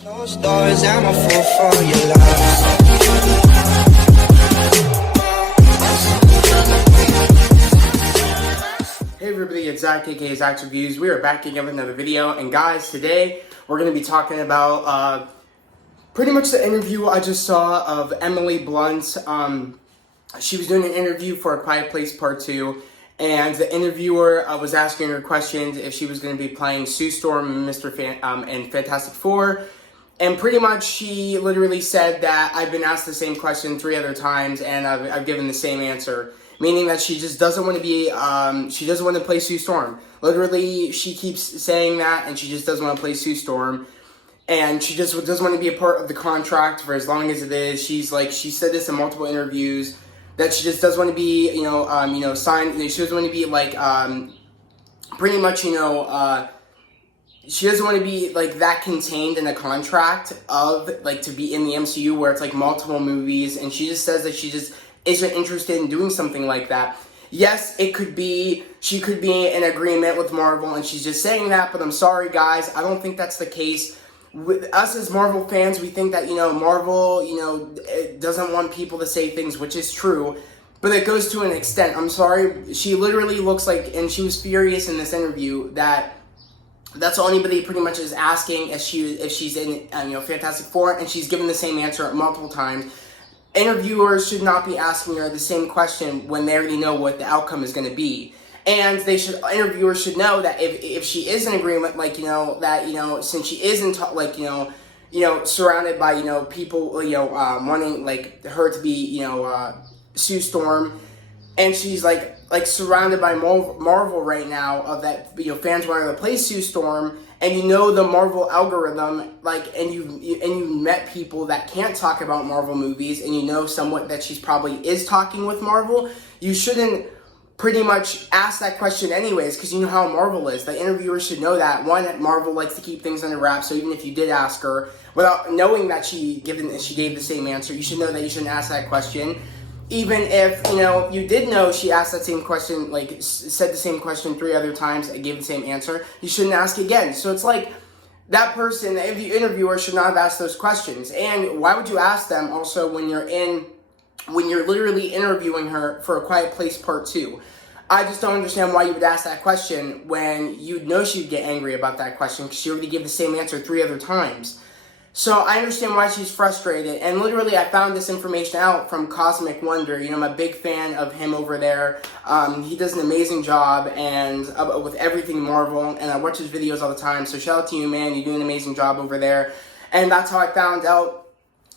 Closed doors, I'm a fool for your love. Hey everybody, it's Zach, aka Zach's Reviews. We are back again with another video, and guys, today we're going to be talking about pretty much the interview I just saw of Emily Blunt. She was doing an interview for A Quiet Place Part 2, and the interviewer was asking her questions if she was going to be playing Sue Storm and Fantastic Four. And pretty much she literally said that I've been asked the same question 3 other times and I've given the same answer. Meaning that she just doesn't want to be, she doesn't want to play Sue Storm. Literally, she keeps saying that and she just doesn't want to play Sue Storm. And she just doesn't want to be a part of the contract for as long as it is. She said this in multiple interviews, that she just doesn't want to be, signed, she doesn't want to be pretty much, she doesn't want to be that contained in a contract of to be in the MCU where it's multiple movies, and she just says that she just isn't interested in doing something like that. Yes, it could be she could be in agreement with Marvel and she's just saying that, but I'm sorry guys, I don't think that's the case. With us as Marvel fans, we think that Marvel it doesn't want people to say things, which is true, but it goes to an extent. I'm sorry, she literally looks like, and she was furious in this interview, that that's all anybody pretty much is asking if she's in Fantastic Four, and she's given the same answer multiple times. Interviewers should not be asking her the same question when they already know what the outcome is going to be. And interviewers should know that if she is in agreement, since she isn't surrounded by people wanting her to be Sue Storm, and she's surrounded by Marvel right now of that fans want her to play Sue Storm, and the Marvel algorithm, and you met people that can't talk about Marvel movies, and somewhat that she's probably is talking with Marvel, you shouldn't pretty much ask that question anyways, because you know how Marvel is. The interviewers should know that. One, that Marvel likes to keep things under wraps, so even if you did ask her, without knowing that she gave the same answer, you should know that you shouldn't ask that question. Even if, you did know she asked that same question, said the same question 3 other times and gave the same answer, you shouldn't ask again. So it's that person, the interviewer, should not have asked those questions. And why would you ask them also when you're literally interviewing her for A Quiet Place Part 2? I just don't understand why you would ask that question when you'd know she'd get angry about that question, because she already gave the same answer 3 other times. So I understand why she's frustrated, and literally I found this information out from Cosmic Wonder. I'm a big fan of him over there. He does an amazing job and with everything Marvel, and I watch his videos all the time, so shout out to you, man. You do an amazing job over there. And that's how I found out,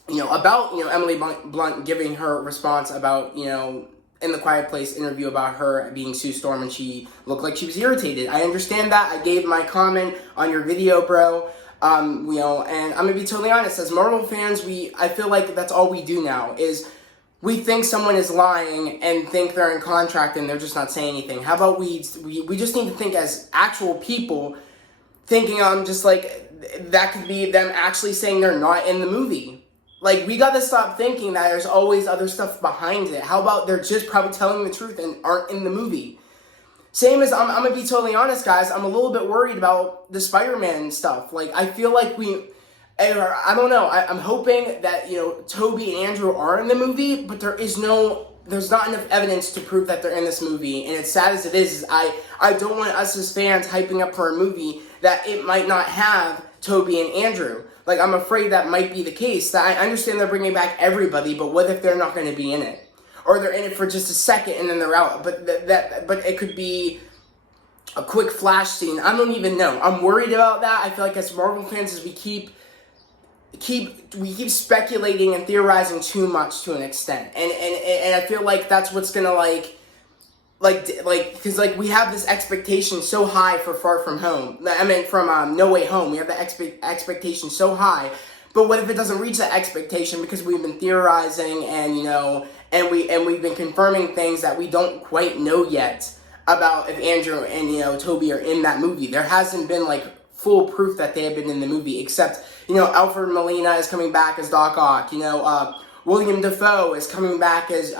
about, Emily Blunt giving her response about, in the Quiet Place interview about her being Sue Storm, and she looked like she was irritated. I understand that. I gave my comment on your video, bro. And I'm gonna be totally honest, as Marvel fans, I feel like that's all we do now, is we think someone is lying and think they're in contract and they're just not saying anything. How about we just need to think as actual people, thinking that could be them actually saying they're not in the movie. We gotta stop thinking that there's always other stuff behind it. How about they're just probably telling the truth and aren't in the movie? Same as, I'm going to be totally honest, guys, I'm a little bit worried about the Spider-Man stuff. I feel like I don't know, I'm hoping that, Tobey and Andrew are in the movie, but there's not enough evidence to prove that they're in this movie. And as sad as it is I don't want us as fans hyping up for a movie that it might not have Tobey and Andrew. I'm afraid that might be the case. That I understand they're bringing back everybody, but what if they're not going to be in it? Or they're in it for just a second and then they're out. But but it could be a quick flash scene. I don't even know. I'm worried about that. I feel like as Marvel fans, as we keep speculating and theorizing too much to an extent. And I feel like that's what's gonna because we have this expectation so high for Far From Home. I mean, from No Way Home, we have the expectation so high. But what if it doesn't reach that expectation because we've been theorizing and we've been confirming things that we don't quite know yet about if Andrew and Tobey are in that movie? There hasn't been full proof that they have been in the movie, except Alfred Molina is coming back as Doc Ock. William Dafoe is coming back as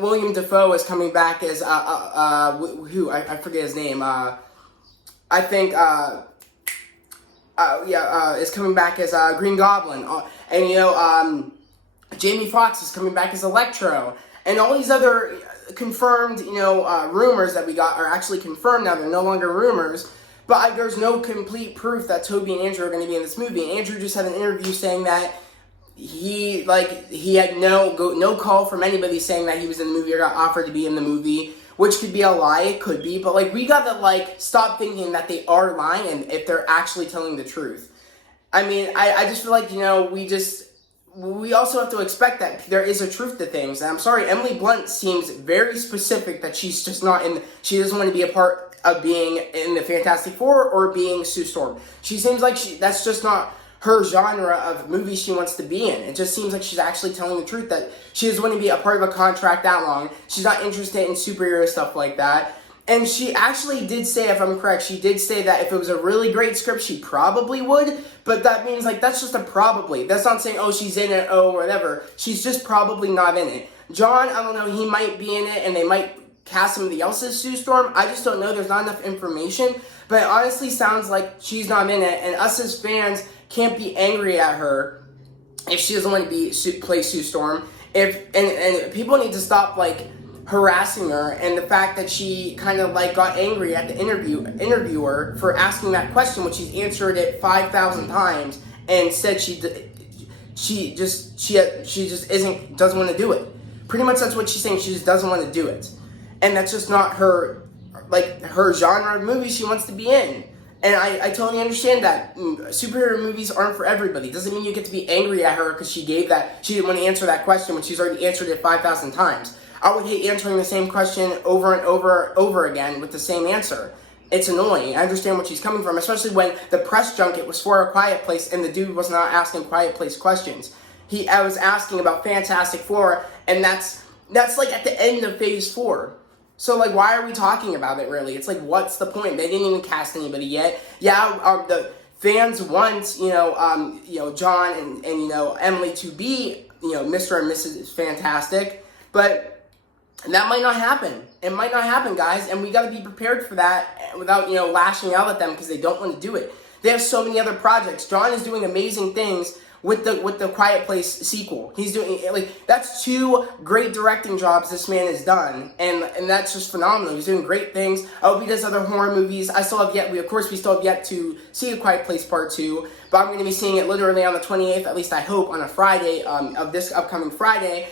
William Dafoe is coming back as who I forget his name. I think is coming back as Green Goblin, and Jamie Foxx is coming back as Electro, and all these other confirmed rumors that we got are actually confirmed now. They're no longer rumors, but there's no complete proof that Tobey and Andrew are going to be in this movie. Andrew just had an interview saying that he had no call from anybody saying that he was in the movie or got offered to be in the movie, which could be a lie. It could be, but we gotta stop thinking that they are lying and if they're actually telling the truth. I mean, I just feel like we also have to expect that there is a truth to things. And I'm sorry, Emily Blunt seems very specific that she's just not she doesn't want to be a part of being in the Fantastic Four or being Sue Storm. She seems like that's just not her genre of movies she wants to be in. It just seems like she's actually telling the truth that she doesn't want to be a part of a contract that long. She's not interested in superhero stuff like that. And she actually did say, if I'm correct, she did say that if it was a really great script, she probably would. But that means, that's just a probably. That's not saying, oh, she's in it, oh, whatever. She's just probably not in it. John, I don't know, he might be in it, and they might cast somebody else as Sue Storm. I just don't know. There's not enough information. But it honestly sounds like she's not in it, and us as fans can't be angry at her if she doesn't want to play Sue Storm. And people need to stop harassing her, and the fact that she kind of got angry at the interviewer for asking that question when she's answered it 5,000 times and said she just doesn't want to do it. Pretty much that's what she's saying. She just doesn't want to do it, and that's just not her genre of movie she wants to be in. And I totally understand that superhero movies aren't for everybody. Doesn't mean you get to be angry at her because she didn't want to answer that question when she's already answered it 5,000 times. I would hate answering the same question over and over again with the same answer. It's annoying. I understand what she's coming from, especially when the press junket was for A Quiet Place and the dude was not asking Quiet Place questions. I was asking about Fantastic Four, and that's at the end of Phase 4. So, why are we talking about it, really? It's what's the point? They didn't even cast anybody yet. Yeah, the fans want, John and Emily to be, Mr. and Mrs. Fantastic, but that might not happen. It might not happen, guys, and we got to be prepared for that without, lashing out at them because they don't want to do it. They have so many other projects. John is doing amazing things with the Quiet Place sequel. He's doing, that's 2 great directing jobs this man has done, and that's just phenomenal. He's doing great things. I hope he does other horror movies. We still have yet to see A Quiet Place Part 2, but I'm going to be seeing it literally on the 28th, at least I hope, on a Friday, of this upcoming Friday.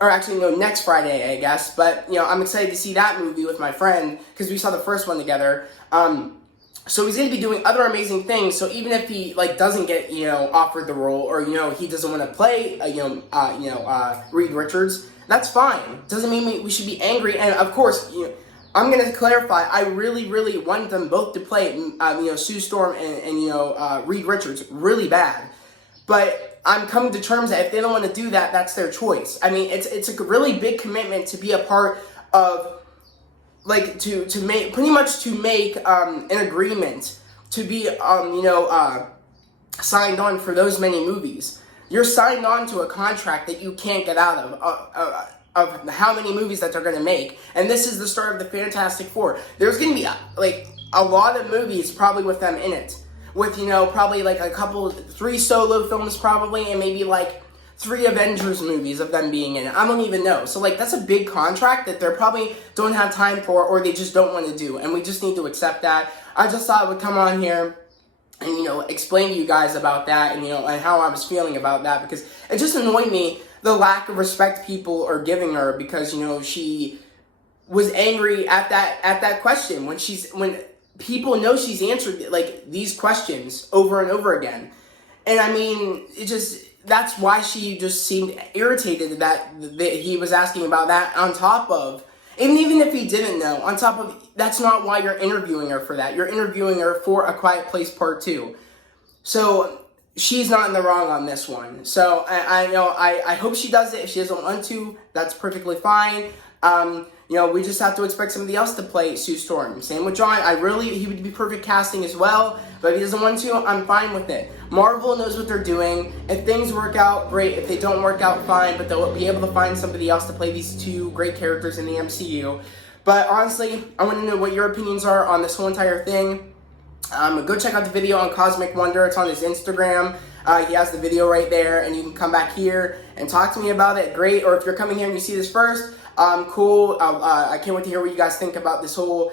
Or actually, no, next Friday, I guess. But, I'm excited to see that movie with my friend, because we saw the first one together. So he's going to be doing other amazing things. So even if he, doesn't get, offered the role, or, he doesn't want to play, Reed Richards, that's fine. Doesn't mean we should be angry. And, of course, I'm going to clarify, I really, really want them both to play, Sue Storm and Reed Richards really bad. But I'm coming to terms that if they don't want to do that, that's their choice. I mean, it's a really big commitment to be a part of, to make an agreement to be, signed on for those many movies. You're signed on to a contract that you can't get out of how many movies that they're going to make. And this is the start of the Fantastic Four. There's going to be, a lot of movies probably with them in it. With, probably a couple, 3 solo films probably, and maybe 3 Avengers movies of them being in it. I don't even know. So, that's a big contract that they probably don't have time for, or they just don't want to do. And we just need to accept that. I just thought I would come on here and, explain to you guys about that and, and how I was feeling about that, because it just annoyed me, the lack of respect people are giving her, because, she was angry at that question when people know she's answered these questions over and over again. And I mean, that's why she just seemed irritated that he was asking about that, on top of, even if he didn't know, on top of, that's not why you're interviewing her for that. You're interviewing her for A Quiet Place Part 2. So she's not in the wrong on this one. So I hope she does it. If she doesn't want to, that's perfectly fine. We just have to expect somebody else to play Sue Storm. Same with John. He would be perfect casting as well. But if he doesn't want to, I'm fine with it. Marvel knows what they're doing. If things work out, great. If they don't work out, fine. But they'll be able to find somebody else to play these 2 great characters in the MCU. But honestly, I want to know what your opinions are on this whole entire thing. Go check out the video on Cosmic Wonder. It's on his Instagram. He has the video right there, and you can come back here and talk to me about it. Great. Or if you're coming here and you see this first, cool. I can't wait to hear what you guys think about this whole,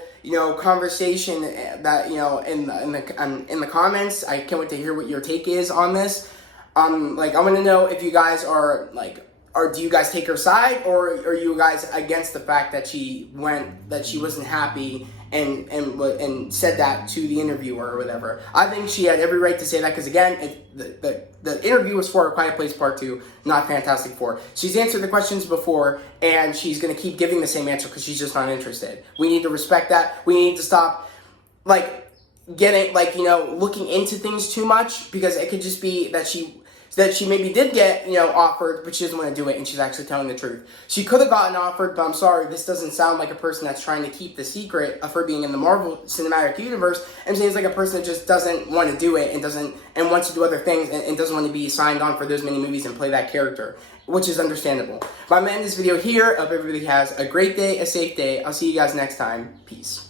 conversation that, in the comments. I can't wait to hear what your take is on this. I want to know if you guys are or do you guys take her side, or are you guys against the fact that she wasn't happy and said that to the interviewer or whatever? I think she had every right to say that, because again, the interview was for A Quiet Place Part 2, not Fantastic Four. She's answered the questions before, and she's going to keep giving the same answer because she's just not interested. We need to respect that. We need to stop, getting, looking into things too much, because it could just be that she maybe did get, offered, but she doesn't want to do it, and she's actually telling the truth. She could have gotten offered, but I'm sorry, this doesn't sound like a person that's trying to keep the secret of her being in the Marvel Cinematic Universe. It seems like a person that just doesn't want to do it and wants to do other things and doesn't want to be signed on for those many movies and play that character, which is understandable. But I'm going to end this video here. I hope everybody has a great day, a safe day. I'll see you guys next time. Peace.